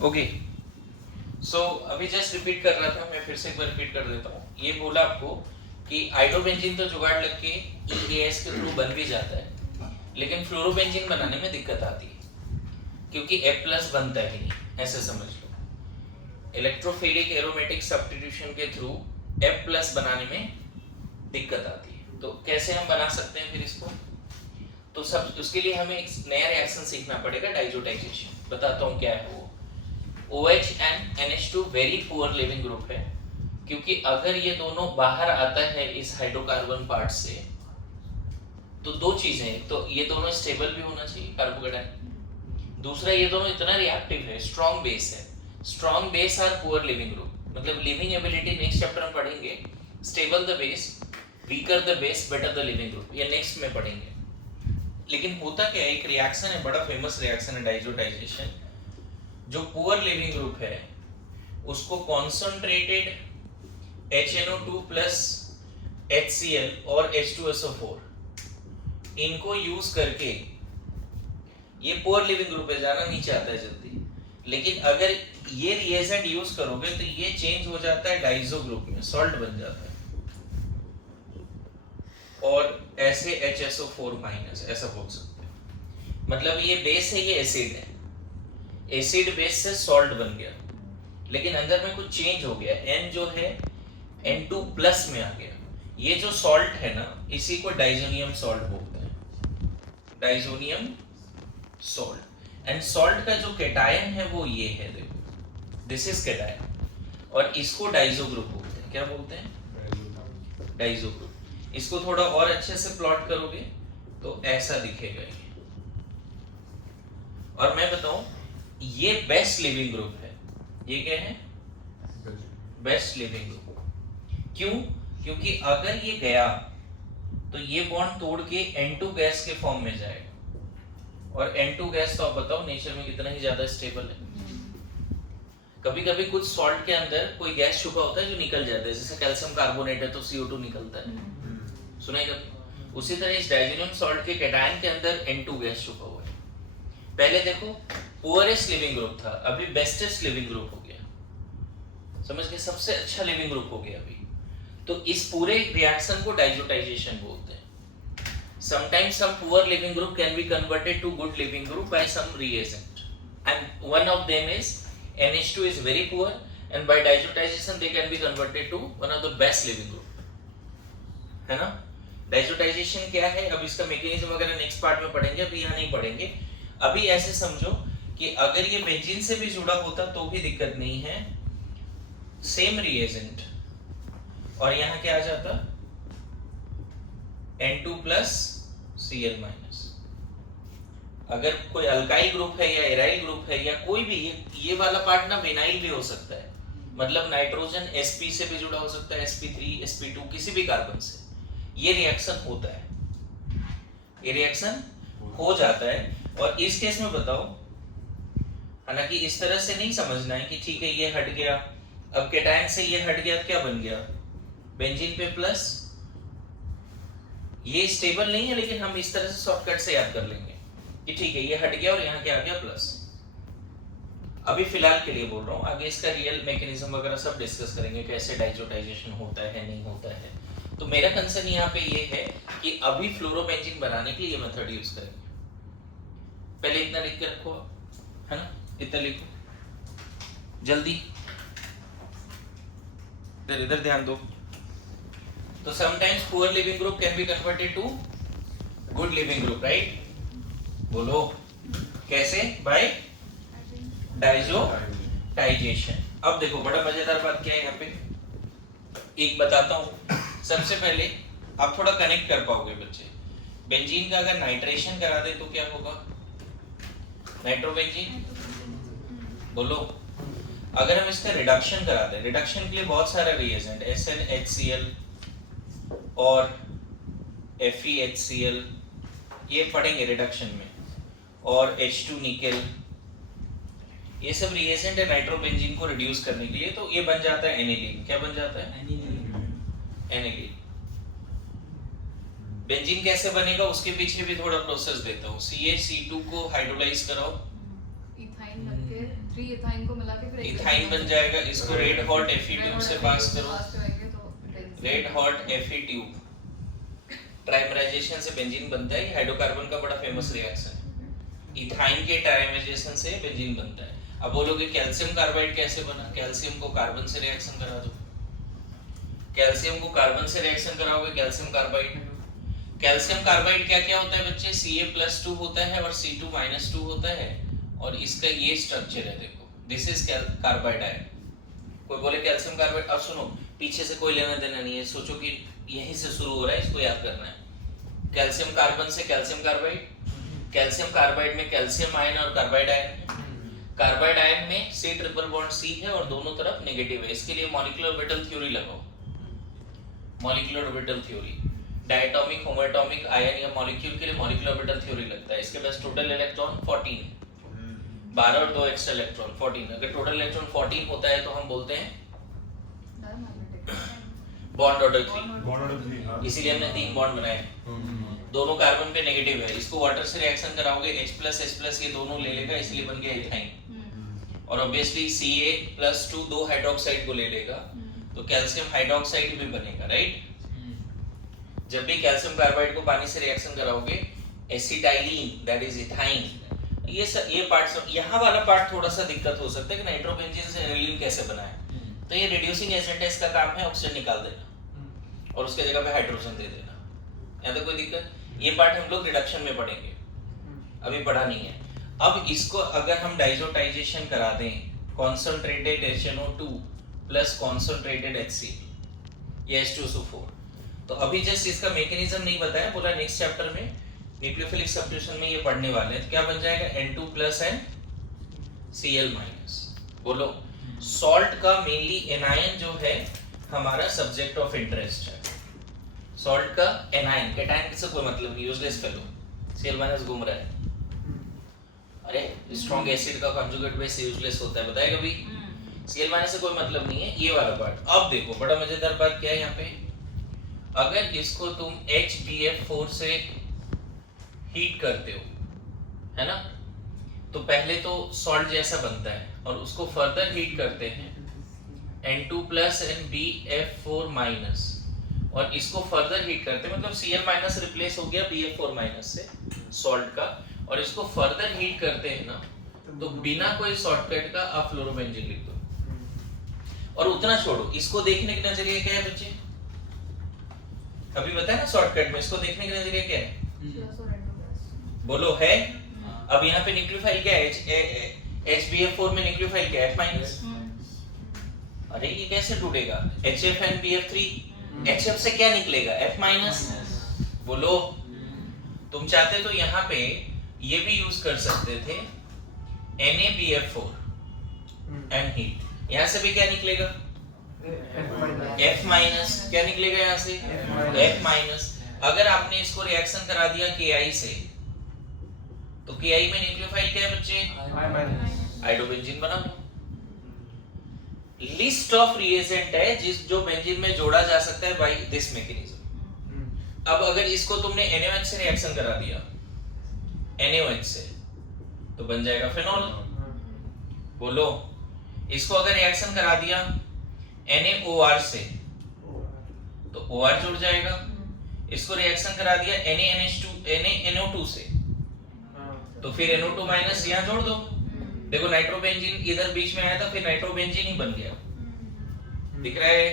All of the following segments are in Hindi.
ओके सो अभी जस्ट रिपीट कर रहा था, मैं फिर से एक बार रिपीट कर देता हूँ। ये बोला आपको कि आइडोबेंजीन तो जुगाड़ लग के EAS के थ्रू बन भी जाता है, लेकिन फ्लोरोबेंजीन बनाने में दिक्कत आती है क्योंकि F+ बनता ही नहीं, ऐसे समझ लो। इलेक्ट्रोफिलिक एरोमेटिक सब्स्टिट्यूशन के थ्रू F+ बनाने में दिक्कत आती है। तो कैसे हम बना सकते हैं फिर इसको? तो सब उसके लिए हमें एक नया रिएक्शन सीखना पड़ेगा, डाइजोटाइजेशन। बताता हूँ क्या है वो। OH and NH2 very poor leaving group है, क्योंकि अगर ये दोनों बाहर आता है इस हाइड्रोकार्बन पार्ट से तो दो चीजें, तो ये दोनों स्टेबल भी होना चाहिए कार्बोकेटाइन, दूसरा ये दोनों इतना रिएक्टिव है, स्ट्रॉन्ग बेस है। Strong base are poor leaving group, मतलब लिविंग एबिलिटी नेक्स्ट चैप्टर में पढ़ेंगे। Stable the base, weaker the base, better the leaving group, ये नेक्स्ट में पढ़ेंगे। लेकिन होता क्या है, एक रिएक्शन है, बड़ा फेमस रिएक्शन है डाइजोटाइजेशन। जो पुअर लिविंग ग्रुप है उसको कॉन्संट्रेटेड HNO2 प्लस HCl और H2SO4 इनको यूज करके, ये पुअर लिविंग ग्रुप है, जाना नहीं चाहता है जल्दी, लेकिन अगर ये रिएजेंट यूज करोगे तो ये चेंज हो जाता है डाइजो ग्रुप में, सॉल्ट बन जाता है, और ऐसे HSO4- ऐसा बोल सकते हैं। मतलब ये बेस है, ये एसिड है, एसिड बेस से सॉल्ट बन गया, लेकिन अंदर में कुछ चेंज हो गया, N जो है N2+ में आ गया। ये जो सॉल्ट है ना, इसी को डाइजोनियम सॉल्ट बोलते हैं, डाइजोनियम सॉल्ट। एंड सॉल्ट का जो कैटायन है वो ये है, देखो, दिस इज कैटायन, और इसको डाइजो ग्रुप बोलते हैं। क्या बोलते हैं? Dizo group. इसको थोड़ा और अच्छे से प्लॉट करोगे तो ऐसा दिखेगा ये। और मैं बताऊं, ये बेस्ट लिविंग ग्रुप है। ये क्या है? Best leaving group. क्यों? क्योंकि अगर ये गया तो ये बॉन्ड तोड़ के N2 गैस के फॉर्म में जाएगा, और N2 गैस तो आप बताओ नेचर में कितना ही ज्यादा स्टेबल है। कभी कभी कुछ सॉल्ट के अंदर कोई गैस छुपा होता है जो निकल जाता है, जैसे कैल्शियम कार्बोनेट है तो CO2 निकलता है, सुना है कभी? उसी तरह इस डाइजोनियम सॉल्ट के कैटायन के अंदर N2 गैस छुपा हुआ है। पहले देखो पुअरेस्ट लिविंग ग्रुप था, अभी बेस्टेस्ट लिविंग ग्रुप हो गया, समझ गए? सबसे अच्छा लिविंग ग्रुप हो गया अभी। तो इस पूरे रिएक्शन को डाइजोटाइजेशन बोलते हैं। Sometimes some poor living group can be converted to good living group by some reagent, and one of them is NH2 is very poor, and by diazotization they can be converted to one of the best living group, है ना? डाइजोटाइजेशन क्या है, अब इसका मैकेनिज्म वगैरह नेक्स्ट पार्ट में पढ़ेंगे, अभी यहाँ नहीं पढ़ेंगे। अभी ऐसे समझो कि अगर ये बेंजीन से भी जुड़ा होता तो भी दिक्कत नहीं है, सेम रिएजेंट, और यहाँ क्या आ जाता? N2+ Cl-। अगर कोई अल्काइल ग्रुप है या एराइल ग्रुप है या कोई भी, ये वाला पार्ट ना विनाइल भी हो सकता है, मतलब नाइट्रोजन sp से भी जुड़ा हो सकता है, sp3 sp2 किसी भी कार्बन से, ये रिएक्शन होता है, ये रिएक्शन हो जाता है। और इस केस में बताओ, हालांकि इस तरह से नहीं समझना है कि ठीक है ये हट गया, अब कैटायन से ये हट गया तो क्या बन गया? बेंजीन पे प्लस, ये स्टेबल नहीं है, लेकिन हम इस तरह से शॉर्टकट से याद कर लेंगे कि ठीक है ये हट गया और यहाँ क्या आ गया? प्लस। अभी फिलहाल के लिए बोल रहा हूँ, आगे इसका रियल मैकेनिज्म वगैरह सब डिस्कस करेंगे, कैसे डाइजोटाइजेशन होता है नहीं होता है। तो मेरा कंसर्न यहाँ पे ये है कि अभी फ्लोरोबेंजीन बनाने के लिए ये मेथड यूज करेंगे। पहले इतना लिख के रखो, है ना? इतना लिखो जल्दी, इधर ध्यान दो। तो sometimes poor living group can be converted to good living group, right? बोलो कैसे? by diazotization. अब देखो बड़ा मजेदार बात क्या है यहाँ पे, एक बताता हूँ। सबसे पहले आप थोड़ा कनेक्ट कर पाओगे बच्चे, बेंजीन का अगर नाइट्रेशन करा दे तो क्या होगा? नाइट्रोबेंजीन। बोलो, अगर हम इसका रिडक्शन करा दें, रिडक्शन के लिए बहुत सारा रिएजेंट, SnHCl और FeHCl, ये पढ़ेंगे रिडक्शन में, और H2 निकेल, ये सब रिएजेंट है नाइट्रोबेंजीन को रिड्यूस करने के लिए। तो ये बन जाता है एनिलीन। क्या बन जाता है? एनिलीन। बेंजीन कैसे बनेगा उसके पीछे भी थोड़ा प्रोसेस देता हूँ। CH2 को हाइड्रोलाइज कराओ, इथाइन ये 3 इथाइन को मिला के फिर इथाइन बन जाएगा। इसको रेड हॉट Fe ट्यूब से पास करो, red hot Fe tube, trimerisation से बेंजीन बनता है। ये हाइड्रोकार्बन का बड़ा फेमस रिएक्शन है। इथाइन के ट्राइमराइजेशन से बेंजीन बनता है। अब बोलोगे कैल्शियम कार्बाइड कैसे बना? कैल्शियम को कार्बन से रिएक्शन करा दो, कैल्शियम को कार्बन से रिएक्शन कराओगे कैल्शियम कार्बाइड। कैल्शियम कार्बाइड क्या क्या होता है बच्चे? Ca+2 होता है और C2-2 होता है, और इसका ये स्ट्रक्चर है, देखो दिस इज कार्बाइड आयन। कोई बोले कैल्शियम कार्बाइड, अब सुनो पीछे से कोई लेना देना नहीं है, सोचो कि यहीं से शुरू हो रहा है, इसको याद करना है। कैल्शियम कार्बन से कैल्शियम कार्बाइड, कैल्शियम कार्बाइड में कैल्शियम आयन और कार्बाइड आयन है। कार्बाइड आयन में C++C है और दोनों तरफ नेगेटिव है। इसके लिए मॉलिक्यूलर ऑर्बिटल थ्योरी लगाओ, molecular orbital theory. Diatomic homoatomic ion या मॉलिक्यूल के लिए मॉलिक्यूलर ऑर्बिटल थ्योरी लगता है। इसके पास टोटल इलेक्ट्रॉन 14, 12 और 2 एक्स्ट्रा इलेक्ट्रॉन 14। अगर टोटल इलेक्ट्रॉन 14 होता है तो हम बोलते हैं बॉन्ड ऑर्डर 3, इसीलिए हमने 3 बॉन्ड बनाए। दोनों कार्बन पे नेगेटिव है, इसको वाटर से रिएक्शन कराओगे H+H+ ये दोनों ले लेगा, इसलिए बन गया इथाइन। और ऑब्वियसली Ca+2 दो हाइड्रोक्साइड को ले लेगा, तो कैल्शियम हाइड्रोक्साइड भी बनेगा, राइट। जब भी कैल्शियम कार्बाइड को पानी से रिएक्शन कराओगे एसिटाइलिन दैट इज इथाइन। ये पार्ट, यहाँ वाला पार्ट थोड़ा सा दिक्कत हो सकता है कि नाइट्रोबेंजीन से एनिलीन कैसे बना है। तो ये रिड्यूसिंग एजेंट है, इसका काम है ऑक्सीजन निकाल देना और उसके जगह पे हाइड्रोजन दे देना। यहाँ तक कोई दिक्कत? ये पार्ट हम लोग रिडक्शन में पढ़ेंगे, अभी पढ़ा नहीं है। अब इसको अगर हम डाइजोटाइजेशन करा दें, concentrated HNO2 plus concentrated HCl या H2SO4, तो अभी जस्ट इसका मैकेनिज्म नहीं बताया, बोला नेक्स्ट चैप्टर में न्यूक्लियोफिलिक सब्स्टिट्यूशन में ये पढ़ने वाले हैं। क्या बन जाएगा? N2+ and Cl-। बोलो सॉल्ट का मेनली एनायन जो है हमारा सब्जेक्ट ऑफ इंटरेस्ट है। सॉल्ट का एनायन, कैटायन से कोई मतलब नहीं, यूजलेस फेलो। Cl- घूम रहा है। अरे स्ट्रॉन्ग एसिड का कंजुगेट बेस यूजलेस होता है, बताएगा भी। Cl- से कोई मतलब नहीं है, ये वाला पार्ट। अब देखो बड़ा मजेदार बात क्या है यहाँ पे, अगर इसको तुम HBF4 से हीट करते हो, है ना, तो पहले तो सॉल्ट जैसा बनता है और उसको फर्दर हीट करते हैं N2+ and BF4- और इसको फर्दर हीट करते हैं, मतलब Cl- रिप्लेस हो गया BF4- से सॉल्ट का, और इसको फर्दर हीट करते हैं ना, तो बिना कोई शॉर्टकट का आप फ्लोरोबेंजीन लिख दो। और उतना छोड़ो, इसको देखने के नजरिए क्या है बच्चे? अभी बताया ना शॉर्टकट में, इसको देखने के नजरिए क्या है? बोलो है। अब यहाँ पे न्यूक्लियोफाइल क्या है? HBF4 में न्यूक्लियोफाइल क्या है? F-। अरे ये कैसे टूटेगा? HF and BF3, HF से क्या निकलेगा? F-। बोलो तुम चाहते तो यहाँ पे ये भी यूज कर सकते थे NaBF4 एंड हीट, यहाँ से भी क्या निकलेगा? F-। क्या निकलेगा यहाँ से? F-। अगर आपने इसको रिएक्शन करा दिया Ki से, तो Ki में न्यूक्लियोफाइल क्या है बच्चे? हाइड्रोबेंजीन बना लो। लिस्ट ऑफ रिएजेंट है जो बेंजीन में जोड़ा जा सकता है बाय दिस मैकेनिज्म। अब अगर इसको तुमने NaOH से रिएक्शन करा दिया, NaOH से, तो बन जाएगा फिनॉल। बोलो इसको अगर रिएक्शन करा दिया NaOR से, तो OR जुड़ जाएगा। इसको रिएक्शन करा दिया NaNO2 से, तो फिर NO2- यहाँ जोड़ दो। देखो नाइट्रोबेंजीन इधर बीच में आया था, फिर नाइट्रोबेंजीन ही बन गया। दिख रहा है?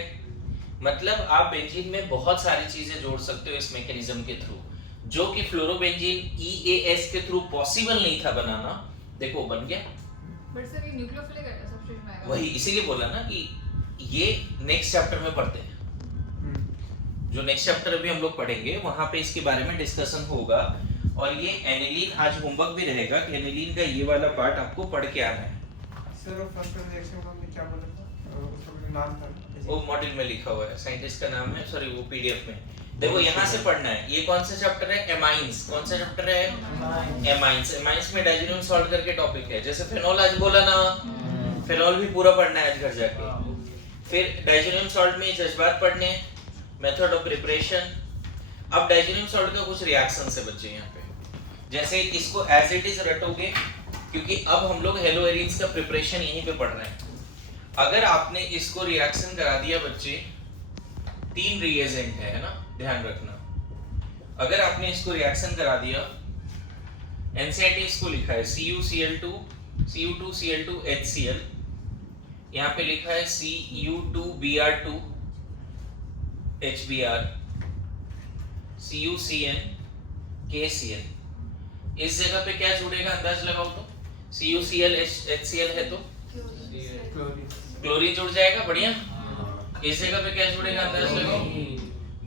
मतलब आप बेंजीन में बहुत सारी चीजें जोड़ सकते हो इस मैकेनिज्म के थ्रू, जो कि फ्लोरोबेंजीन EAS के थ्रू पॉसिबल नहीं था बनाना। देखो बन गया। बट सर ये न्यूक्लियोफिलिक सब्स्टिट्यूशन आएगा, वही इसीलिए बोला ना कि ये नेक्स्ट चैप्टर में पढ़ते हैं। जो नेक्स्ट चैप्टर अभी हम लोग पढ़ेंगे वहां पे इसके बारे में डिस्कशन होगा। और ये एनिलीन आज होमवर्क भी रहेगा कि एनिलीन का ये वाला पार्ट आपको पढ़ के आना है। सर वो फर्स्ट रिएक्शन का हमने क्या बोला था? उसका नाम था, वो मॉड्यूल में लिखा हुआ है, साइंटिस्ट का नाम है, सॉरी वो PDF में। देखो यहाँ से पढ़ना है। ये कौन सा चैप्टर है? एमाइंस। कौन सा चैप्टर है? एमाइंस। एमाइंस में डाइजेनियम सॉल्ट करके टॉपिक है। जैसे फेनॉल आज बोला ना, फेनॉल भी पूरा पढ़ना है आज घर जाके। फिर डाइजेनियम सॉल्ट में जज्बात पढ़ने, मेथड ऑफ प्रिपरेशन। अब डाइजेनियम सॉल्ट का कुछ रिएक्शंस है बच्चे यहाँ पे। जैसे इसको एज इट इज रटोगे क्योंकि अब हम लोग हेलोएरिन्स का प्रिपरेशन यहीं पे पढ़ रहे हैं। अगर आपने इसको रिएक्शन करा दिया बच्चे, 3 रिएजेंट है ना, ध्यान रखना। अगर आपने इसको रिएक्शन करा दिया, एनसीईआरटी इसको लिखा है CuCl2 Cu2Cl2 HCl, यहाँ पे लिखा है Cu2Br2 HBr, CuCN KCl। इस जगह पे क्या जुड़ेगा अंदाज लगाओ तो? CuCl HCl है तो क्लोरीन जुड़ जाएगा, बढ़िया। इस जगह पे क्या जुड़ेगा अंदाज लगाओ?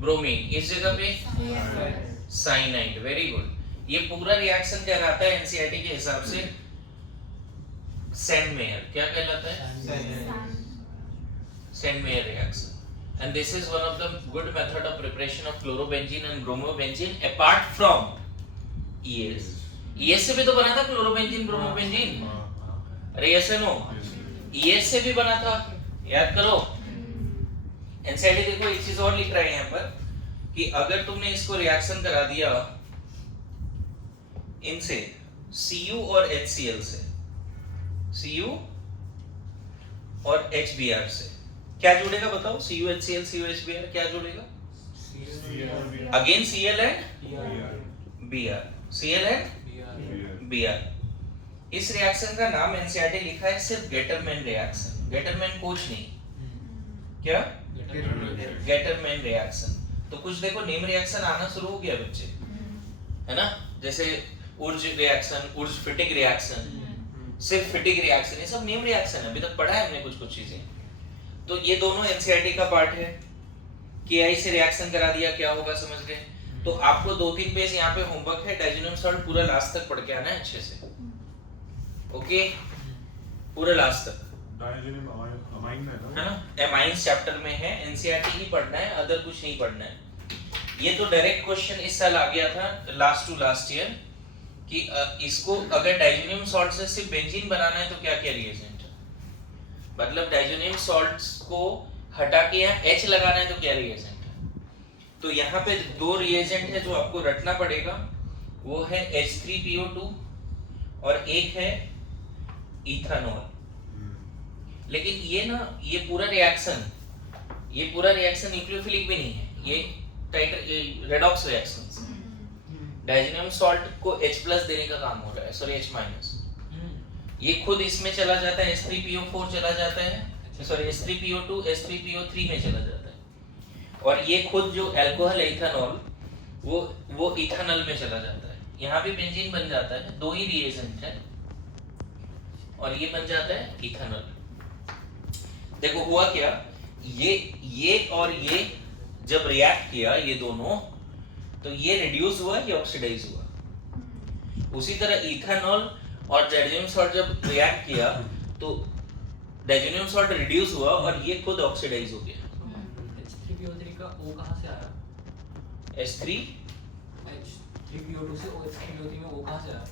ब्रोमीन। इस जगह पे साइनाइड, वेरी गुड। ये पूरा रिएक्शन कहलाता है एनसीईआरटी के हिसाब से सैंडमेयर। क्या कहलाता है? Sandmeyer reaction. And this is one of the good method of preparation of chlorobenzene and bromobenzene apart from ES। ES से भी तो बना था क्लोरोबेंजीन ब्रोमोबेंजीन, अरे यस नो, ES से भी बना था, याद करो। एनसीईआरटी देखो एक चीज और लिख रहा है यहाँ पर कि अगर तुमने इसको रिएक्शन करा दिया इनसे Cu और HCl से, Cu और HBr से, क्या जुड़ेगा बताओ? Cu HCl Cu HBr क्या जुड़ेगा? Again Cl and Br, Cl and Br। इस रिएक्शन का नाम एनसीईआरटी लिखा है सिर्फ गेटरमैन रिएक्शन, गेटरमैन कोच नहीं, क्या? Gattermann reaction. तो कुछ देखो नेम रिएक्शन आना शुरू हो गया बच्चे, है ना? जैसे उर्ज रिएक्शन, उर्ज फिटिक रिएक्शन, सिर्फ फिटिक रिएक्शन, ये सब नेम रिएक्शन है। अभी तक पढ़ा है हमने कुछ कुछ चीजें। तो ये दोनों एनसीईआरटी का पार्ट है। KI से रिएक्शन करा दिया, क्या होगा समझ गए? तो आपको 2-3 पेज यहाँ पे होमवर्क है, डाइजेनियम सॉल्ट पूरा लास्ट तक पढ़ के आना है अच्छे से, ओके? पूरा लास्ट तक, है ना? एमाइंस चैप्टर में है, एनसीईआरटी ही पढ़ना है, अदर कुछ नहीं पढ़ना है। ये तो डायरेक्ट क्वेश्चन इस साल आ गया था लास्ट टू लास्ट ईयर कि इसको अगर डाइजेनियम सॉल्ट से सिर्फ बेंजीन बनाना है तो क्या क्या रिएजेंट है, मतलब डाइजेनियम सॉल्ट्स को हटा के यहाँ H लगाना है तो क्या रिएजेंट है। तो यहाँ पे 2 रिएजेंट है जो आपको रटना पड़ेगा, वो है H3PO2 और एक है इथानॉल। लेकिन ये ना, ये पूरा रिएक्शन न्यूक्लियोफिलिक भी नहीं है, ये रेडॉक्स रिएक्शन। डाइजेनियम सॉल्ट को H+ देने का काम हो रहा है, सॉरी H-। ये खुद इसमें चला जाता है, H3PO4 चला जाता है, सॉरी H3PO2 H3PO3 में चला जाता है, और ये खुद जो अल्कोहल है इथानॉल, वो इथानॉल में चला जाता है। यहाँ भी बेंजीन बन जाता है, 2 ही रिएजेंट है, और ये बन जाता है इथानॉल। देखो हुआ क्या, ये और ये जब रिएक्ट किया ये दोनों, तो ये रिड्यूस हुआ, ये ऑक्सीडाइज हुआ। उसी तरह इथानॉल और डाइजेनियम सॉल्ट जब रिएक्ट किया तो डाइजेनियम सॉल्ट रिड्यूस हुआ और ये खुद ऑक्सीडाइज हो गया। H3PO3 का O कहाँ से आया? H3 H3PO2 से H3PO3 में O कहाँ से आया?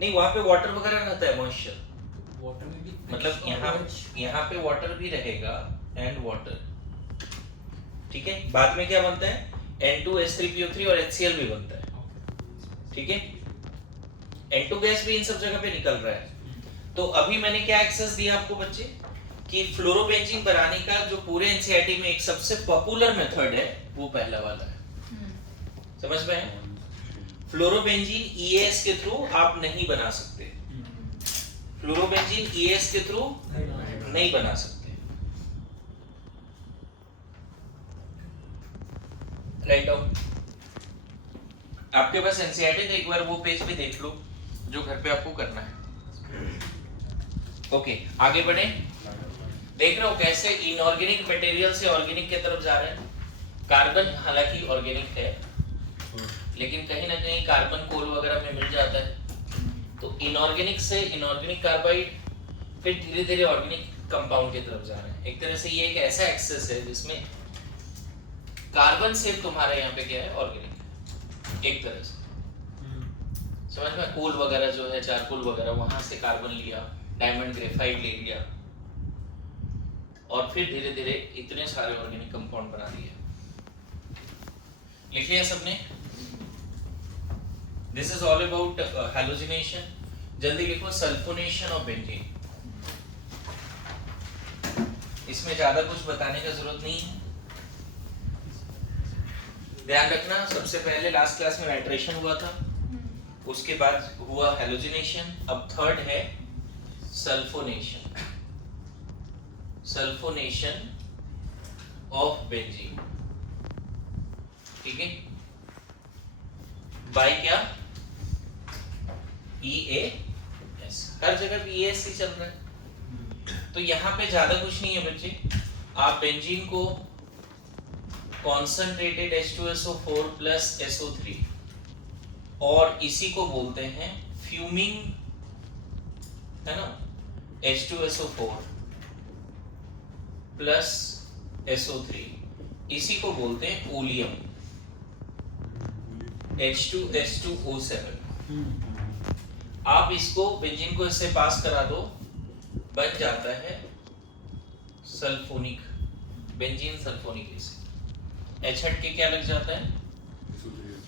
नहीं, वहां पे वाटर वगैरह रहता है, मॉइस्चर, वाटर में भी मतलब यहाँ पे वाटर भी रहेगा एंड वाटर, ठीक है। बाद में क्या बनता है, N2H3PO3 और HCl भी बनता है, ठीक है। N2 गैस भी इन सब जगह पे निकल रहा है। तो अभी मैंने क्या एक्सेस दिया आपको बच्चे कि फ्लोरोबेंजीन बनाने का जो पूरे एनसीईआरटी में एक सबसे पॉपुलर मेथड है वो पहला वाला है, समझ में है? फ्लोरोबेंजीन EAS के थ्रू आप नहीं बना सकते, फ्लोरोबेंजीन EAS के थ्रू नहीं बना सकते, राइट डाउन। आपके पास एनसीईआरटी का एक बार वो पेज भी देख लो जो घर पे आपको करना है। ओके, आगे बढ़े। देख रहे हो कैसे इनऑर्गेनिक मटेरियल से ऑर्गेनिक की तरफ जा रहे हैं। कार्बन हालांकि ऑर्गेनिक है, लेकिन कहीं ना कहीं कार्बन कोल वगैरह में मिल जाता है। तो इनऑर्गेनिक से इनऑर्गेनिक कार्बाइड, फिर धीरे धीरे ऑर्गेनिक कंपाउंड की तरफ जा रहे हैं। एक तरह से ये एक ऐसा एक्सेस है जिसमें कार्बन से तुम्हारे यहाँ पे क्या है, ऑर्गेनिक, एक तरह से समझ में। कोल वगैरह जो है, चारकोल वगैरह, वहां से कार्बन लिया, डायमंड ग्रेफाइट ले लिया, और फिर धीरे धीरे इतने सारे ऑर्गेनिक कंपाउंड बना दिए। लिख लिया सबने? This is all about halogenation. जल्दी लिखो सल्फोनेशन ऑफ बेंजीन. इसमें ज्यादा कुछ बताने का जरूरत नहीं है. ध्यान रखना, सबसे पहले लास्ट क्लास में नाइट्रेशन हुआ था, उसके बाद हुआ हैलोजिनेशन, अब थर्ड है सल्फोनेशन. Sulphonation of benzene. ठीक है, बाय क्या? EAS. हर जगह EAS ही चल रहा है, तो यहाँ पे ज्यादा कुछ नहीं है बच्चे. आप बेंजीन को कॉन्सेंट्रेटेड H2SO4 प्लस SO3 और इसी को बोलते हैं फ्यूमिंग, है ना, H2SO4 प्लस SO3, इसी को बोलते हैं ओलियम H2S2O7. आप इसको बेंजीन को इससे पास करा दो, बन जाता है sulphonic benzene sulphonic acid. H हट के क्या लग जाता है,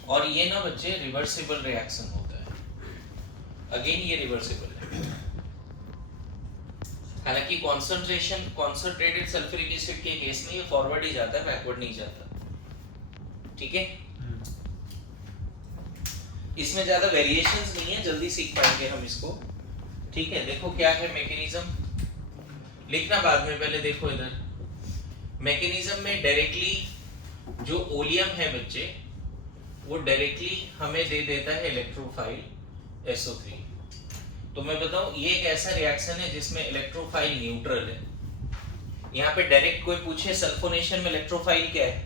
और ये ना बच्चे रिवर्सिबल रिएक्शन होता है. अगेन ये रिवर्सिबल है. हालांकि कॉन्सेंट्रेशन कॉन्सेंट्रेटेड सल्फ्यूरिक एसिड के केस में ये फॉरवर्ड ही जाता है, बैकवर्ड नहीं जाता. ठीक है, इसमें ज्यादा वेरिएशंस नहीं है, जल्दी सीख पाएंगे हम इसको. ठीक है, देखो क्या है मैकेनिज्म, लिखना बाद में, पहले देखो इधर. मैकेनिज्म में डायरेक्टली जो ओलियम है बच्चे, वो डायरेक्टली हमें दे देता है इलेक्ट्रोफाइल SO3. तो मैं बताऊं, ये एक ऐसा रिएक्शन है जिसमें इलेक्ट्रोफाइल न्यूट्रल है. यहाँ पे डायरेक्ट कोई पूछे सल्फोनेशन में इलेक्ट्रोफाइल क्या है,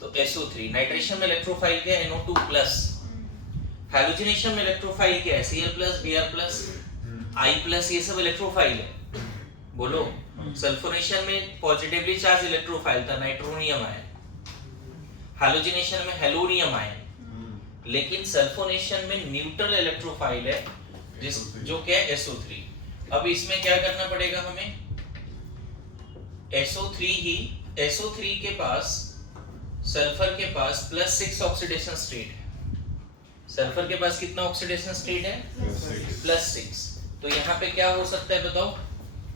तो SO3. नाइट्रेशन में इलेक्ट्रोफाइल क्या है, NO2+. हैलोजिनेशन में इलेक्ट्रोफाइल क्या है, Cl+, Br+, I+, ये सब इलेक्ट्रोफाइल है. बोलो, सल्फोनेशन में पॉजिटिवली चार्ज इलेक्ट्रोफाइल था, नाइट्रोनियम आयन. हैलोजिनेशन में हेलोनियम आयन. लेकिन सल्फोनेशन में न्यूट्रल इलेक्ट्रोफाइल है, जिस जो क्या है SO3. अब इसमें क्या करना पड़ेगा हमें, SO3 के पास, सल्फर के पास +6 ऑक्सीडेशन स्टेट है. सल्फर के पास कितना ऑक्सीडेशन स्टेट है, +6. तो यहाँ पे क्या हो सकता है बताओ,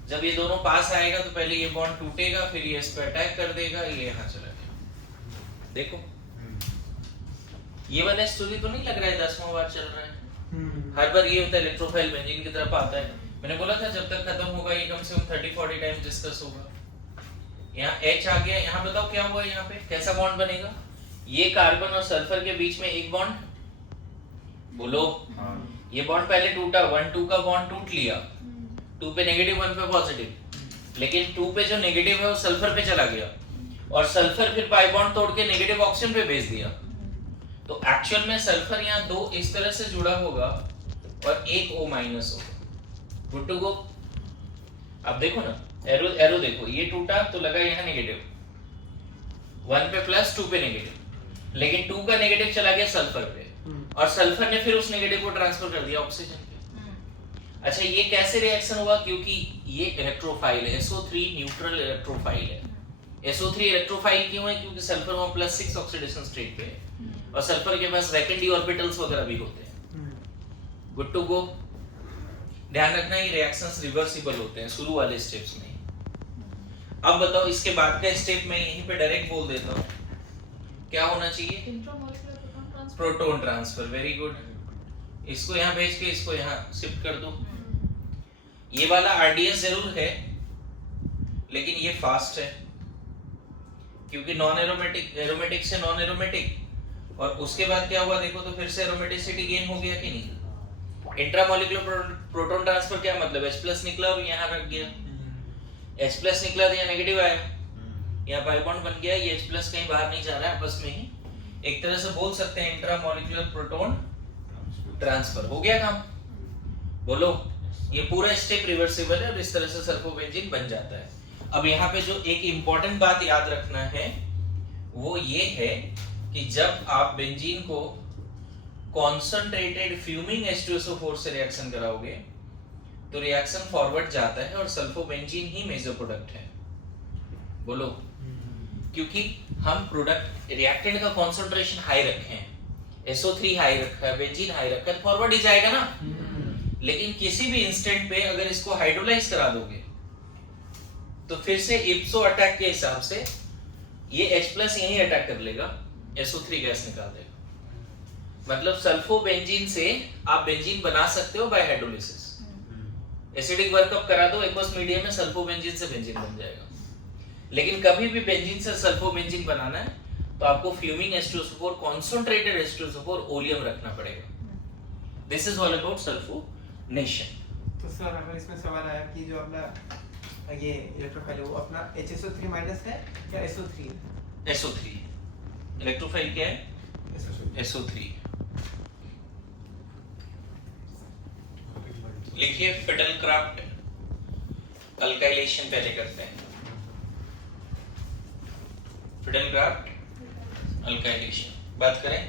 जब ये दोनों पास आएगा तो पहले ये बॉन्ड टूटेगा, फिर ये इस पे अटैक कर देगा, ये यहाँ चला गया. देखो, ये वाला स्टोरी तो नहीं लग रहा है 10वां बार चल रहा है. हर बार ये होता है, इलेक्ट्रोफाइल बेंजीन की तरफ आता है. मैंने बोला था जब तक खत्म होगा ये कम से कम 30-40 टाइम्स डिस्कस होगा. यहाँ H आ गया, यहाँ बताओ क्या हुआ, यहाँ पे कैसा बॉन्ड बनेगा, ये कार्बन और सल्फर के बीच में एक बॉन्ड. बोलो, ये बॉन्ड पहले टूटा, 1-2 का बॉन्ड टूट लिया, 2 पे नेगेटिव 1 पे पॉजिटिव, लेकिन 2 पे जो नेगेटिव है वो सल्फर पे चला गया, और सल्फर फिर पाई बॉन्ड तोड़ के नेगेटिव ऑक्सीजन पे भेज दिया. तो एक्चुअल में सल्फर यहाँ 2 इस तरह से जुड़ा होगा और एक O- होगा. Good to go. अब देखो ना, एरो देखो, ये टूटा तो लगा यहाँ नेगेटिव, 1 पे प्लस 2 पे नेगेटिव, लेकिन 2 का नेगेटिव चला गया सल्फर पे, और सल्फर ने फिर उस नेगेटिव को ट्रांसफर कर दिया ऑक्सीजन पे. अच्छा, ये कैसे रिएक्शन हुआ, क्योंकि ये इलेक्ट्रोफाइल है, SO3 न्यूट्रल इलेक्ट्रोफाइल है. SO3 इलेक्ट्रोफाइल क्यों है, क्योंकि सल्फर वहाँ +6 ऑक्सीडेशन स्टेट पे है, और सल्फर के पास वैकेंट डी ऑर्बिटल्स वगैरह भी होते हैं. Good to go. ध्यान रखना, ये रिएक्शंस रिवर्सिबल होते हैं शुरू वाले स्टेप्स में. अब बताओ, इसके बाद का स्टेप मैं यहीं पे डायरेक्ट बोल देता हूँ, क्या होना चाहिए, intramolecular proton transfer. Proton transfer. Very good. इसको यहाँ भेज के इसको यहाँ शिफ्ट कर दो. ये वाला RDS जरूर है, लेकिन ये फास्ट है, क्योंकि नॉन एरोमेटिक, एरोमेटिक से नॉन एरोमेटिक, और उसके बाद क्या हुआ देखो, तो फिर से एरोमेटिसिटी गेन हो गया कि नहीं. इंट्रामोलिकुलर प्रोटॉन ट्रांसफर क्या मतलब, H+ निकला और यहाँ रख गया, H+ निकला तो यहाँ नेगेटिव आया, यहाँ पाई बॉन्ड बन गया, ये H+ कहीं बाहर नहीं जा रहा है, आपस में ही एक तरह से बोल सकते हैं इंट्रामोलिकुलर प्रोटॉन ट्रांसफर. हो गया काम. बोलो, ये पूरा स्टेप रिवर्सिबल है और इस तरह से सल्फोबेंजीन बन जाता है. अब यहाँ पे जो एक इंपॉर्टेंट बात याद रखना है वो ये है कि जब आप बेंजीन को कॉन्सेंट्रेटेड फ्यूमिंग H2SO4 से रिएक्शन कराओगे तो रिएक्शन फॉरवर्ड जाता है और सल्फोबेंजीन ही मेजर प्रोडक्ट है. बोलो, क्योंकि हम प्रोडक्ट रिएक्टेंट का कॉन्सेंट्रेशन हाई रखे हैं, SO3 हाई रखा है, बेंजीन हाई रखा है, तो फॉरवर्ड ही जाएगा ना। लेकिन किसी भी इंस्टेंट पे अगर इसको हाइड्रोलाइज करा दोगे तो फिर से इप्सो अटैक के हिसाब से ये H+ यहीं अटैक कर लेगा, SO3 गैस निकाल देगा। मतलब सल्फोबेंजीन से आप बेंजीन बना सकते हो बाय हाइड्रोलिसिस। एसिडिक वर्कअप करा दो एक्वस मीडियम में, सल्फोबेंजीन से बेंजीन बन जाएगा। लेकिन कभी भी बेंजीन से सल्फोबेंजीन बनाना है तो आपको fuming H2SO4 concentrated H2SO4 oleum रखना पड़ेगा। This is all about sulphonation. तो सर अगर इसमें सवाल आया कि जो अपना ये इलेक्ट्रोफाइल है वो अपना HSO3 माइनस है या SO3 है? SO3 इलेक्ट्रोफाइल क्या है? SO3। लिखिए फिडेलक्राफ्ट अल्काइलेशन पहले करते हैं। फिडेलक्राफ्ट अल्काइलेशन बात करें।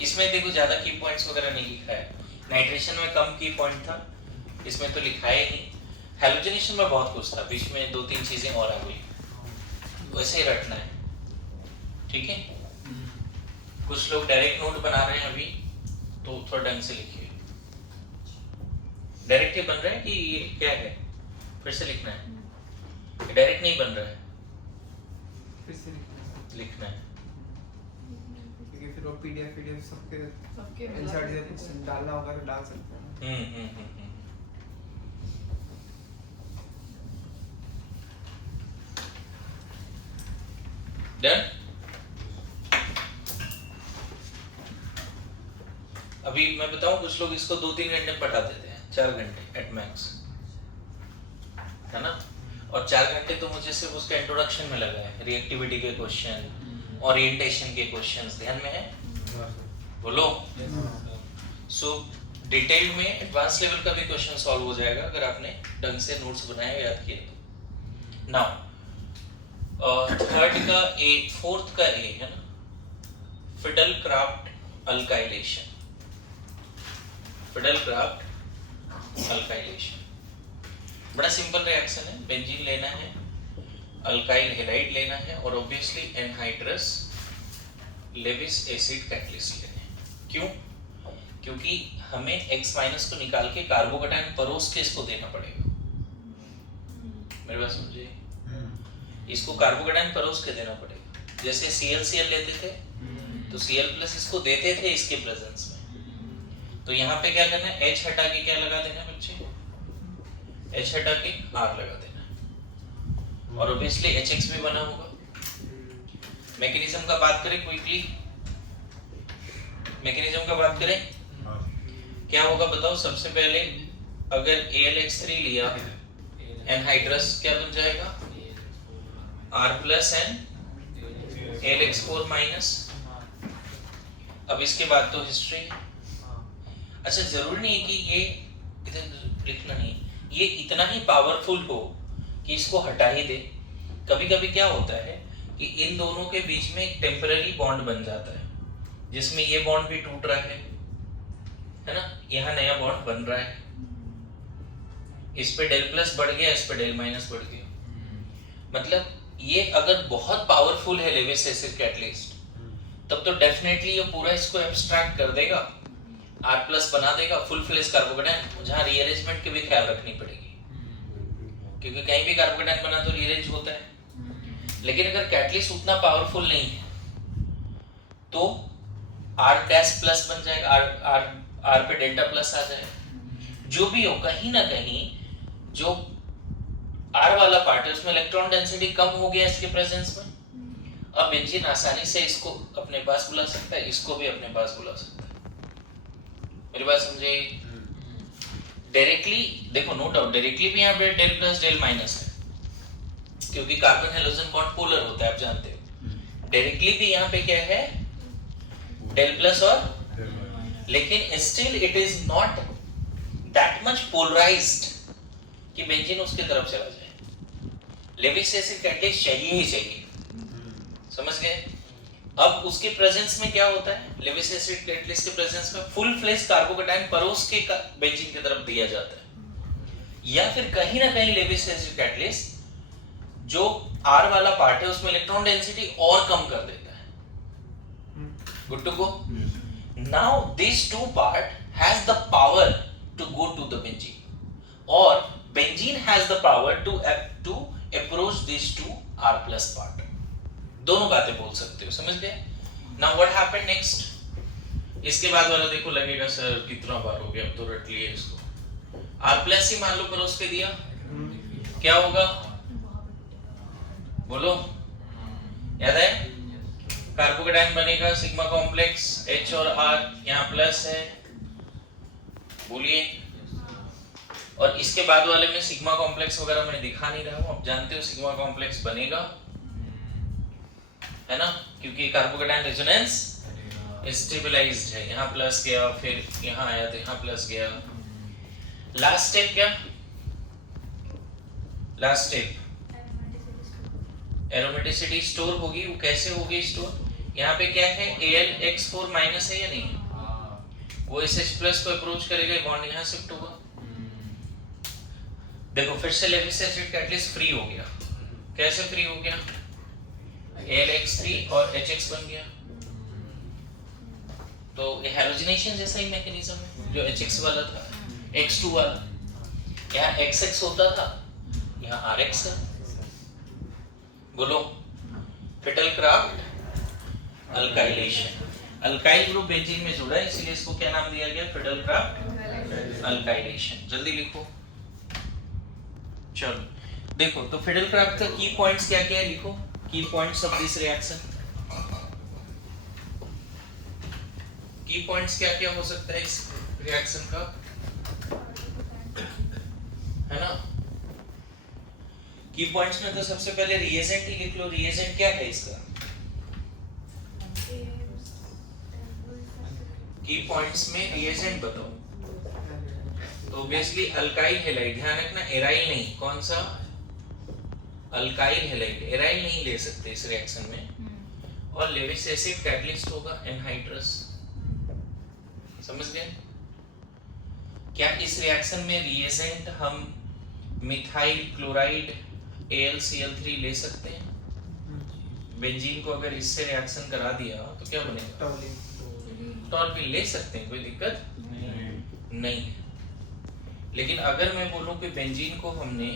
इसमें देखो ज्यादा की पॉइंट्स वगैरह नहीं लिखा है। नाइट्रेशन में कम की पॉइंट था, इसमें तो लिखा है ही। हैलोजनेशन में बहुत कुछ था, बीच में 2-3 चीजें और आ गई, वैसे ही रटना है, ठीक है। कुछ लोग डायरेक्ट नोट बना रहे हैं अभी, तो थोड़ा ढंग से लिखिए। डायरेक्ट ही बन रहा है कि ये क्या है? फिर से लिखना है। डायरेक्ट नहीं बन रहा है, फिर से लिखना है। क्योंकि फिर वो PDF सबके सबके इंसर्ट से डालना होगा तो डाल सकते हैं। डन। अभी मैं बताऊं, कुछ लोग इसको 2-3 घंटे में पढ़ा देते हैं, 4 घंटे एट मैक्स, है ना। और 4 घंटे तो मुझे सिर्फ उसका इंट्रोडक्शन में लगा है। रिएक्टिविटी के क्वेश्चन, ओरिएंटेशन के क्वेश्चंस ध्यान में है? बोलो। सो डिटेल में एडवांस लेवल का भी क्वेश्चन सॉल्व हो जाएगा अगर आपने ढंग से नोट्स बनाए, याद किए तो। नाउ थर्ड का ए, फोर्थ का ए है ना, फिडेलक्राफ्ट अल्काइलेशन। फिडेलक्राफ्ट अल्काइलेशन बड़ा सिंपल रिएक्शन है। बेंजीन लेना है, अल्काइल हैलाइड लेना है और obviously anhydrous Levi's acid catalyst लेने हैं। क्यों? क्योंकि हमें X- को निकाल के कार्बोकैटायन परोस के इसको देना पड़ेगा। मेरी बात समझिए, इसको कार्बोकैटायन परोस के देना पड़ेगा। जैसे ClCl लेते थे तो Cl+ इसको देते थे इसके प्रेजेंस में, तो यहाँ पे क्या करना है, H हटा के क्या लगा देना है बच्चे? H हटा के R लगा देना है और ऑब्वियसली HX भी बना होगा। मैकेनिज्म का बात करें क्विकली, मैकेनिज्म का बात करें, क्या होगा बताओ। सबसे पहले अगर AlX3 लिया, एनहाइड्रस क्या बन जाएगा? R+ N AlX4-। अब इसके बाद तो हिस्ट्री। अच्छा, जरूरी नहीं है कि ये इधर लिखना नहीं, ये इतना ही पावरफुल हो कि इसको हटा ही दे। कभी कभी क्या होता है कि इन दोनों के बीच में एक टेम्पररी बॉन्ड बन जाता है, जिसमें ये बॉन्ड भी टूट रहा है ना, यहाँ नया बॉन्ड बन रहा है। इस पे del+ बढ़ गया, इस पे del- बढ़ गया। मतलब ये अगर बहुत पावरफुल है लेविस एसिड कैटलिस्ट, तब तो डेफिनेटली ये पूरा इसको एब्स्ट्रैक्ट कर देगा, R+ बना देगा, फुल फ्लेज कार्बोकैटायन, जहाँ रीअरेंजमेंट की भी ख्याल रखनी पड़ेगी, क्योंकि कहीं भी कार्बोकैटायन बना तो रीअरेंज होता है। लेकिन अगर कैटलिस्ट उतना पावरफुल नहीं है तो R+ बन जाएगा, R पे डेल्टा+ आ जाएगा। जो भी हो, कहीं ना कहीं जो R वाला पार्ट है उसमें इलेक्ट्रॉन डेंसिटी कम हो गया इसके प्रेजेंस में। अब बेंजीन आसानी से इसको अपने पास बुला सकता है, इसको भी अपने पास बुला सकता है। मेरी बात समझे? डायरेक्टली देखो, नो डाउट डायरेक्टली भी यहाँ पे del+ del- है, क्योंकि कार्बन हैलोजन बॉन्ड पोलर होता है, आप जानते हो। डायरेक्टली भी यहाँ पे क्या है, del+ और, लेकिन still it is not that much polarised कि बेंजीन उसके तरफ चला जाए। लेविस एसिड कैटलिस्ट चाहिए ही चाहिए, समझ गए? अब उसके प्रेजेंस में क्या होता है, लेविस एसिड कैटलिस्ट के प्रेजेंस में फुल फ्लेज कार्बोकैटायन परोस के बेंजीन की तरफ दिया जाता है, या फिर कहीं ना कहीं लेविस एसिड कैटलिस्ट जो R वाला पार्ट है उसमें इलेक्ट्रॉन डेंसिटी और कम कर देता है। Good to go. Now this to part has the power to go to the benzene और benzene has the power to approach this to R plus part. दोनों बातें बोल सकते हो, समझ गए? Now what happened next? इसके बाद वाला देखो लगेगा सर कितना बार हो गया, अब तो रट लिए इसको। R प्लस ही मान लो परोस के दिया, क्या होगा बोलो, याद है? कार्बोकेटाइन बनेगा सिग्मा कॉम्प्लेक्स H और R, यहाँ प्लस है, बोलिए। और इसके बाद वाले में सिग्मा कॉम्प्लेक्स वगैरह मैं दिखा नहीं रहा हूँ, अब जानते हो सिग्मा कॉम्प्लेक्स बनेगा, है ना, क्योंकि कार्बोकेटाइन रेजोनेंस स्टेबलाइज्ड है। यहाँ प्लस गया, फिर यहाँ आया तो यहाँ प्लस गया। लास्ट स्टेप क्या? लास्ट स्टेप एरोमेटिसिटी स्टोर होगी। वो कैसे होगी स्टोर? यहाँ पे क्या है, AlX4 माइनस है या नहीं? वो SH प्लस को अप्रोच करेगा, बॉन्ड यहाँ शिफ्ट होगा। देखो फिर से लेविस एसिड कैटलिस्ट फ्री हो गया। कैसे फ्री हो गया? AlX3 और HX बन गया। तो ये हैलोजिनेशन जैसा ही मैकेनिज्म है जो HX वाला था, X2 वाला। यहाँ XX होता था, यहाँ RX है। बोलो, fiddle-craft alkylation. Alkyl group benzene में जुड़ा है, इसलिए इसको क्या नाम दिया गया? Fiddle-craft alkylation. जल्दी लिखो। चलो देखो, तो फिडल-क्राफ्ट का की पॉइंट्स क्या क्या है, लिखो। की पॉइंट्स ऑफ दिस रिएक्शन। की पॉइंट्स क्या क्या हो सकता है इस रिएक्शन का, है ना? की पॉइंट्स में तो सबसे पहले रिएजेंट ही लिख लो। रिएजेंट क्या है इसका? की पॉइंट्स में रिएजेंट बताओ। तो ऑब्वियसली अल्काइल हैलाइड, ध्यान रखना एराइल नहीं। कौन सा? अल्काइल हैलाइड, एराइल नहीं ले सकते इस रिएक्शन में। और लेविस एसिड कैटलिस्ट होगा एनहाइड्रस। समझ गए? क्या इस रिएक्शन में रिएजेंट हम मिथाइल क्लोराइड AlCl3 ले सकते हैं? बेंजीन को अगर इससे रिएक्शन करा दिया तो क्या बनेगा? टॉर्बिन ले सकते हैं, कोई दिक्कत नहीं है। लेकिन अगर मैं बोलूं कि बेंजीन को हमने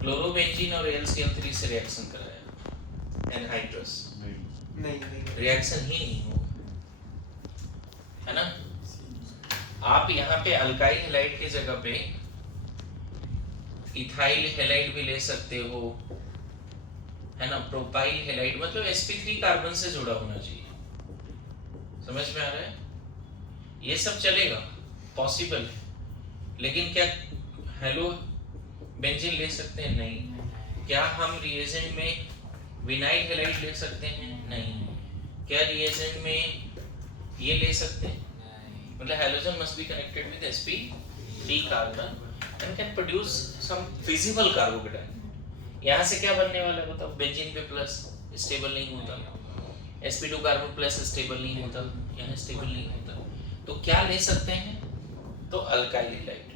क्लोरोबेंजीन और AlCl3 से रिएक्शन कराया, एनहाइड्रस, नहीं रिएक्शन ही नहीं होगा, है ना? आप यहाँ पे अल्काइल हैलाइड की जगह पे इथाइल हैलाइड भी ले सकते हो, है ना? प्रोपाइल हैलाइड, मतलब sp3 कार्बन से जुड़ा होना चाहिए। समझ में आ रहा है? ये सब चलेगा, पॉसिबल है। लेकिन क्या हेलो बेंजीन ले सकते हैं? नहीं। क्या हम रिएजेंट में विनाइल हैलाइड ले सकते हैं? नहीं। क्या रिएजेंट में ये ले सकते हैं? मतलब halogen must be connected with sp3 carbon and can produce some feasible carbocation। यहाँ से क्या बनने वाला है बताओ? बेंजीन पे प्लस स्टेबल नहीं होता, sp2 कार्बन प्लस स्टेबल नहीं होता, यहाँ स्टेबल नहीं होता। तो क्या ले सकते हैं? तो अल्काइल हैलाइड।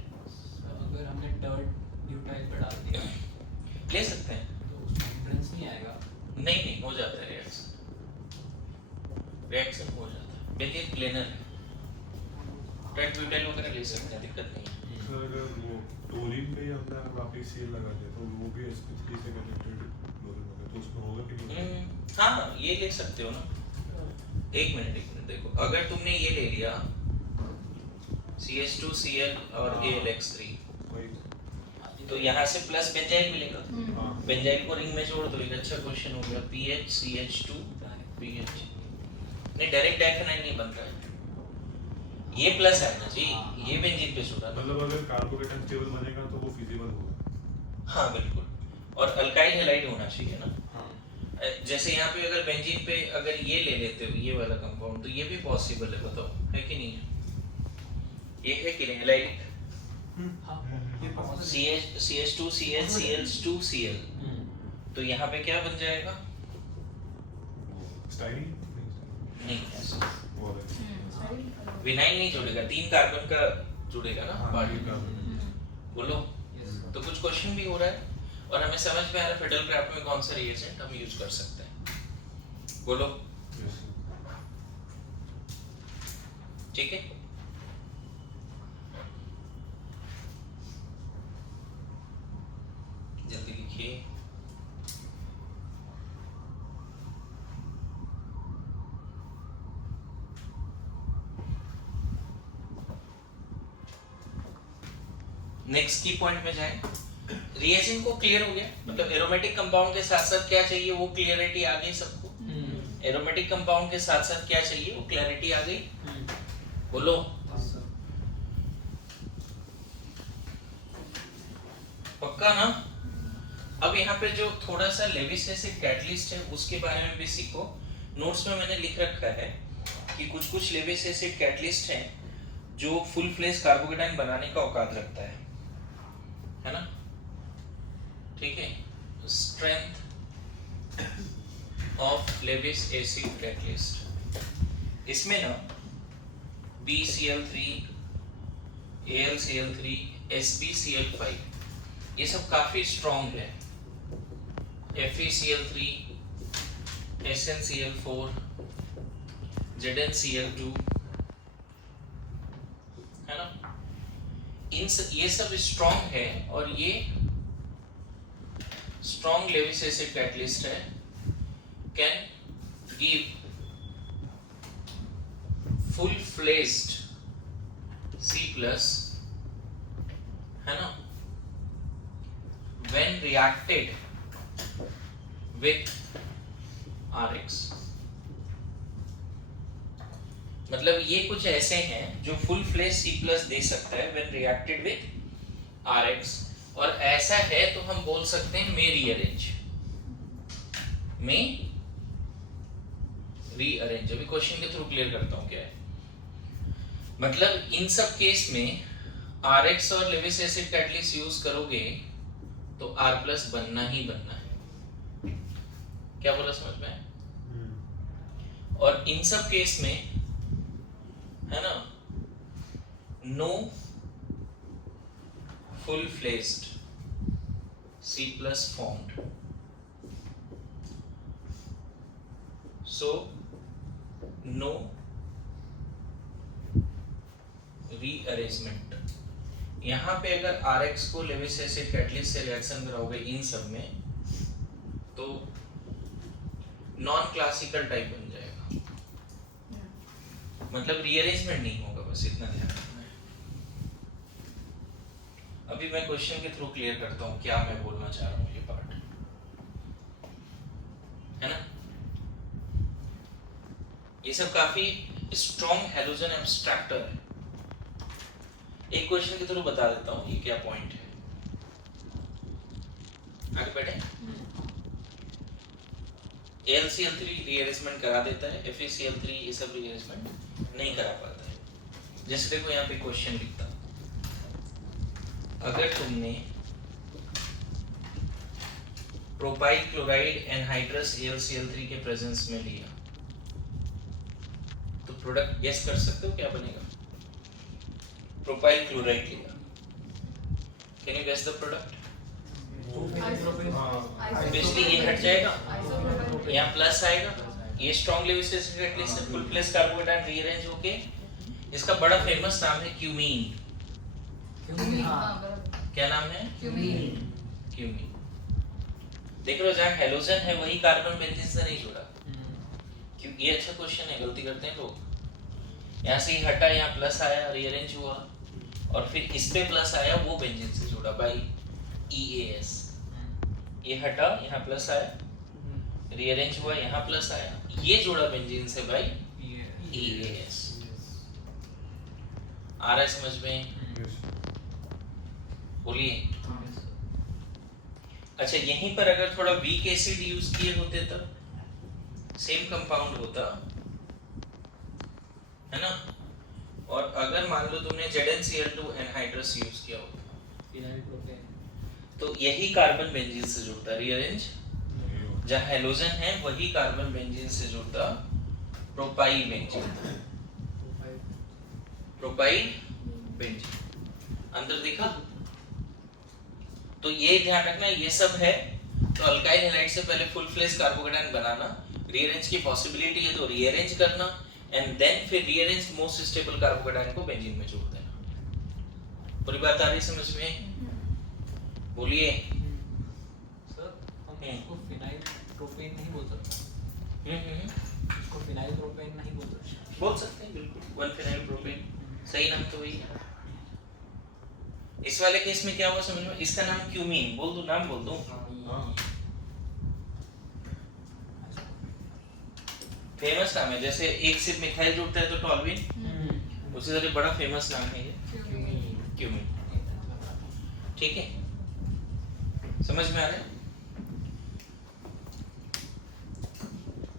अगर हमने टर्ड ब्यूटाइल पे डाल दिया ले सकते हैं, तो उसमें हिंड्रेंस नहीं आएगा? नहीं हो जाता है रिएक्शन हो जाता है। बेंजीन प्लेनर है, टर्ड ब्यूटाइल वगैरह ले सकते हैं, दिक्कत नहीं है। सर अगर वो टोरिन पे हमने वापस सेल लगा दिया तो वो भी sp3 से कनेक्टेड क्लोरीन होगा, तो उसमें होगा कि नहीं? हाँ ये ले सकते हो ना। एक मिनट देखो, अगर तुमने ये ले लिया CH2Cl और AlX3 तो यहाँ से प्लस बेंजाइल मिलेगा। बेंजाइल को रिंग में जोड़ दो, एक अच्छा क्वेश्चन हो गया। PH CH2 PH नहीं, डायरेक्ट डाइफेनाइल नहीं बन रहा है, ये प्लस है ना जी, ये बेंजीन पे जुड़ा है। मतलब अगर कार्बोकेटाइन स्टेबल बनेगा तो वो फिजिबल होगा। हाँ बिल्कुल। और अल्काइल हैलाइड होना चाहिए ना। जैसे यहाँ पे अगर बेंजीन पे अगर ये ले लेते हो ये वाला कंपाउंड, तो ये भी पॉसिबल है, बताओ है कि नहीं है? ये है कि नहीं हैलाइड? CH2CH CL2Cl, तो यहाँ पे क्या बन जाएगा? स्टाइल नहीं, वो है विनाइल नहीं जुड़ेगा, 3 कार्बन का जुड़ेगा ना पार्ट। बोलो, तो कुछ क्वेश्चन भी हो रहा है। और हमें समझ में आ रहा है फिडलक्राफ्ट में कौन सा रिएजेंट हम यूज कर सकते हैं, बोलो। Yes, sir. ठीक है, जल्दी लिखिए। नेक्स्ट की पॉइंट में जाएं। रिएजेंट को क्लियर हो गया, मतलब एरोमेटिक कंपाउंड के साथ साथ क्या चाहिए वो क्लियरिटी आ गई सबको। एरोमेटिक कंपाउंड के साथ साथ क्या चाहिए वो क्लैरिटी आ गई, बोलो। पक्का ना? अब यहाँ पे जो थोड़ा सा लेविस एसिड कैटलिस्ट है उसके बारे में भी सीखो। नोट्स में मैंने लिख रखा है कि कुछ कुछ लेविस एसिड कैटलिस्ट हैं जो फुल फ्लेज कार्बोकेटाइन बनाने का औकात रखता है ना? ठीक है, strength of Levi's acid catalyst, इसमें ना BCl3, AlCl3, SbCl5 ये सब काफी स्ट्रॉन्ग है। FeCl3, SnCl4, ZnCl2 है ना, ये सब स्ट्रॉन्ग है और ये स्ट्रॉन्ग लेविस एसिड कैटलिस्ट है, can give full flazed C plus है ना, when reacted with RX। मतलब ये कुछ ऐसे हैं जो फुल फ्लेज C plus दे सकता है when reacted with RX, और ऐसा है तो हम बोल सकते हैं may rearrange, may rearrange। अभी क्वेश्चन के थ्रू क्लियर करता हूँ क्या है। मतलब इन सब केस में RX और लेविस एसिड कैटलिस्ट यूज करोगे तो R प्लस बनना ही बनना है। क्या बोला समझ में आया? और इन सब केस में है ना, no full fledged C plus formed, so no rearrangement. यहाँ पे अगर RX को लेविस एसिड कैटलिस्ट से रिएक्शन कराओगे इन सब में तो नॉन क्लासिकल टाइप बन जाएगा, मतलब रीअरेंजमेंट नहीं होगा, बस इतना ध्यान रखना है। अभी मैं क्वेश्चन के थ्रू क्लियर करता हूँ क्या मैं बोलना चाह रहा हूँ, ये पार्ट है ना। ये सब काफी स्ट्रॉन्ग हैलोजन एब्स्ट्रैक्टर है। एक क्वेश्चन के थ्रू बता देता हूँ ये क्या पॉइंट है, आगे बढ़े। AlCl3 रीअरेंजमेंट करा देता है, FeCl3 ये सब रीअरेंजमेंट नहीं करा पाता है। जैसे देखो यहाँ पे क्वेश्चन लिखता, अगर तुमने प्रोपाइल क्लोराइड एनहाइड्रस AlCl3 के प्रेजेंस में लिया तो प्रोडक्ट गेस कर सकते हो क्या बनेगा? प्रोपाइल क्लोराइड लिया, can you guess the product? Basically ये हट जाएगा, यहाँ प्लस आएगा, ये स्ट्रॉन्ग लेविस एसिड कैटलिस्ट से फुल प्लेस कार्बोकेटाइन रीअरेंज होके इसका बड़ा फेमस नाम है क्यूमीन। क्या नाम है? क्यूमीन। क्यूमीन। देख लो जहाँ हेलोजन है वही कार्बन बेंजीन से नहीं जुड़ा। क्यों? ये अच्छा क्वेश्चन है, गलती करते हैं लोग। यहाँ से ही हटा, यहाँ प्लस आया, रीअरेंज हुआ, और फिर इस पे प्लस आया, वो बेंजीन से जुड़ा बाई EAS। ये हटा, यहाँ प्लस आया, रीअरेंज हुआ, यहाँ प्लस आया, ये जुड़ा बेंजीन से बाई EAS। आ रहा है समझ में? बोलिए। अच्छा, यहीं पर अगर थोड़ा वीक एसिड यूज किए होते तब सेम कंपाउंड होता है ना, और अगर मान लो तुमने ZnCl2 एनहाइड्रस यूज किया होता तो यही कार्बन बेंजीन से जुड़ता, रीअरेंज जहाँ हेलोजन है वही कार्बन बेंजीन से जुड़ता प्रोपाइल बेंजीन। प्रोपाइल बेंजीन अंदर देखा, तो ये ध्यान रखना, ये सब है। तो अल्काइल हैलाइड से पहले फुल फ्लेज कार्बोकेटायन बनाना, रीअरेंज की पॉसिबिलिटी है तो रीअरेंज करना, एंड देन फिर रीअरेंज मोस्ट स्टेबल कार्बोकेटायन को बेंजीन में जोड़ देना। पूरी बात आ रही समझ में? बोलिए। सर हम इसको फिनाइल प्रोपेन नहीं बोल सकते, इसको फिनाइल प्रोपेन नहीं बोल सकते। बोल सकते हैं बिल्कुल, 1 फिनाइल प्रोपेन, सही नाम तो वही है। इस वाले केस में क्या हुआ समझ में? इसका नाम क्यूमीन, बोल दो, नाम बोल दो। हाँ, फेमस नाम है, जैसे एक से मिथाइल जुड़ता है तो टॉल्विन, उसी तरह बड़ा फेमस नाम है ये क्यूमीन। ठीक है, समझ में आ रहा है?